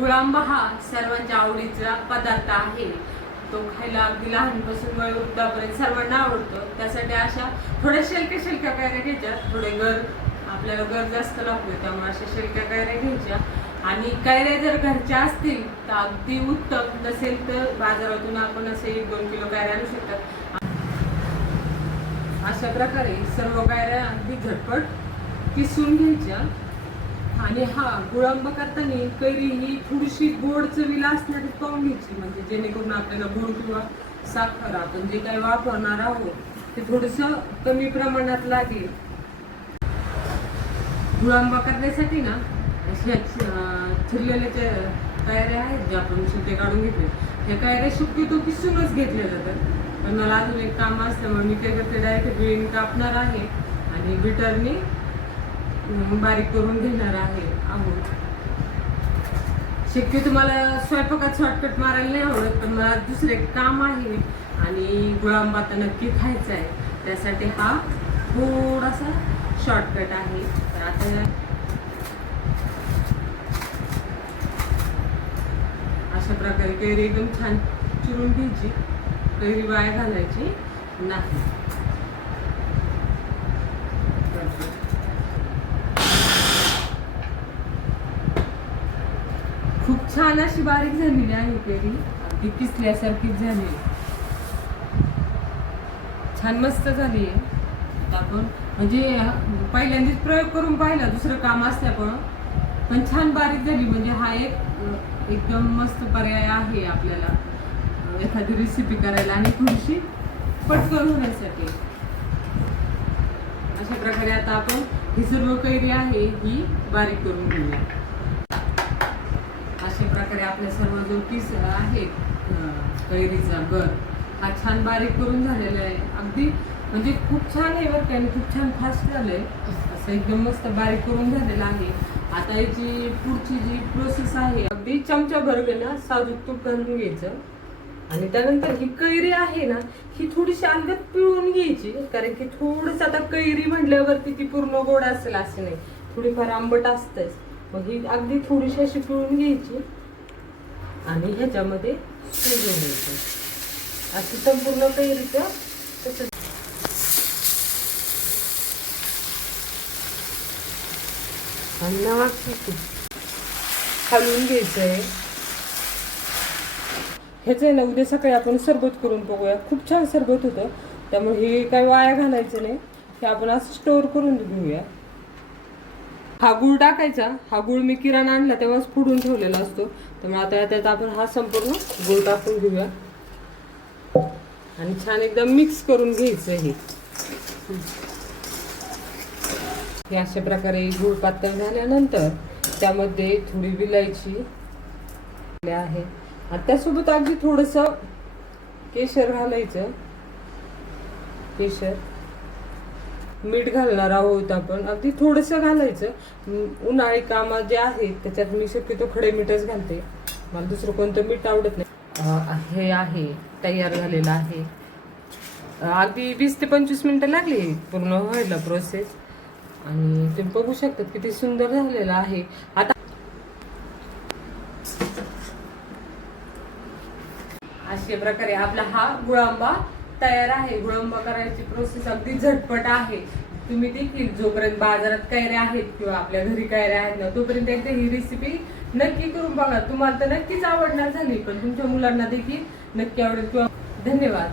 गुळांबा हा सर्वांच्या आवडीचा पदार्थ आहे. तो खायला अगदी लहानपासून वयोवृद्धापर्यंत सर्वांना आवडतो. त्यासाठी अशा थोड्या शेलक्या कैऱ्या घ्यायच्या. थोडे आपल्याला गर जास्त लागतो, त्यामुळे अशा शेलक्या कैऱ्या घ्यायच्या. आणि कैऱ्या जर घरच्या असतील तर अगदी उत्तम, नसेल तर बाजारातून आपण असे 1-2 किलो कैऱ्या आणू शकतात. अशा प्रकारे सर्व कैऱ्या अगदी झटपट किसून घ्यायच्या. आणि गुळांबा करताना कैरी ही थोडीशी गोड चवीला असण्याची पाहून घ्यायची, म्हणजे जेणेकरून आपल्याला गोड किंवा साखर आपण जे काही वापरणार आहोत ते थोडंसं कमी प्रमाणात लागेल. गुळांबा करण्यासाठी ना चिरलेल्या कैऱ्या आहेत ज्या आपण शिटे काढून घेतले, त्या कैऱ्या शक्यतो किसूनच घेतल्या जातात. पण मला अजून एक काम असल्यामुळे मी काय करते, डायरेक्ट बिळीने कापणार आहे आणि बिटरने बारीक करून घेणार आहोत. शक्यतो मला स्वयंपाकात शॉर्टकट मारायला नाही आवडत, पण मला दुसरे काम आहे आणि गुळांबा तर नक्की खायचा आहे, त्यासाठी हा थोडासा शॉर्टकट आहे. तर आता अशा प्रकारे कैरी एकदम छान चिरून घ्यायची. कैरी वाया घालायची नाही. खूप छान अशी बारीक झालेली आहे कैरी, अगदी किसल्यासारखीच झाली, छान मस्त झाली आहे. आपण म्हणजे पहिल्यांदाच प्रयोग करून पाहिला, दुसरं काम असल्यामुळं, पण छान बारीक झाली. म्हणजे हा एक एकदम मस्त पर्याय आहे आपल्याला एखादी रेसिपी करायला आणि थोडीशी पटकन होण्यासाठी. अशा प्रकारे आता आपण ही सर्व कैरी आहे ही बारीक करून घेऊया. अशा प्रकारे आपल्या सर्व जो पीस आहे कैरीचा गर हा छान बारीक करून झालेला आहे. अगदी म्हणजे खूप छान आहे बरं, त्याने खूप छान फास्ट झालंय, असं एकदम मस्त बारीक करून झालेला आहे. आता याची पुढची जी प्रोसेस आहे, अगदी चमचा भर ना साजूक तूप घालून घ्यायचं. आणि त्यानंतर ही कैरी आहे ना ही थोडीशी अलगद पिळून घ्यायची, कारण की थोडंसं आता कैरी म्हटल्यावरती ती पूर्ण गोड असेल असं नाही, थोडीफार आंबट असतेच. मग ही अगदी थोडीशी अशी पिळून घ्यायची आणि ह्याच्यामध्ये शिजवून घ्यायची. अशी संपूर्ण कैरीचं तसं हलवून घ्यायचंय. ह्याचं आहे ना उद्या सकाळी आपण सरबत करून बघूया. खूप छान सरबत होतं, त्यामुळे हे काय वाया घालायचं नाही, हे आपण असं स्टोअर करून घेऊया. हा गुळ टाकायचा. हा गुळ मी किराणा आणला तेव्हाच फोडून ठेवलेला असतो, त्यामुळे आता त्यात आपण हा संपूर्ण गुळ टाकून घेऊया आणि छान एकदम मिक्स करून घ्यायचं. हे अशा प्रकारे गुळ पातळ झाल्यानंतर त्यामध्ये थोडी विलायची आहे आणि त्यासोबत अगदी थोडंसं केशर घालायचं. केशर, मीठ घालणार आहोत आपण, अगदी थोडंसं घालायचं. उन्हाळी कामं जे आहेत त्याच्यात मी शक्यतो खडे मीठच घालते, मला दुसरं कोणतं मीठ आवडत नाही. हे आहे तयार झालेलं आहे. अगदी 20 ते 25 मिनिटं लागली पूर्ण व्हायला प्रोसेस, आणि तुम्ही बघू शकता किती सुंदर झालेला आहे. आता अशा प्रकारे आपला हा गुळांबा तयार आहे. गुळांबा करायची प्रोसेस अगदी झटपट आहे. तुम्ही देखील जोपर्यंत बाजारात कैऱ्या आहेत किंवा आपल्या घरी कैऱ्या आहेत ना, तोपर्यंत एकदा ही रेसिपी नक्की करून बघा. तुम्हाला तर नक्कीच आवडणार झाली, पण तुमच्या मुलांना देखील नक्की आवडेल. धन्यवाद.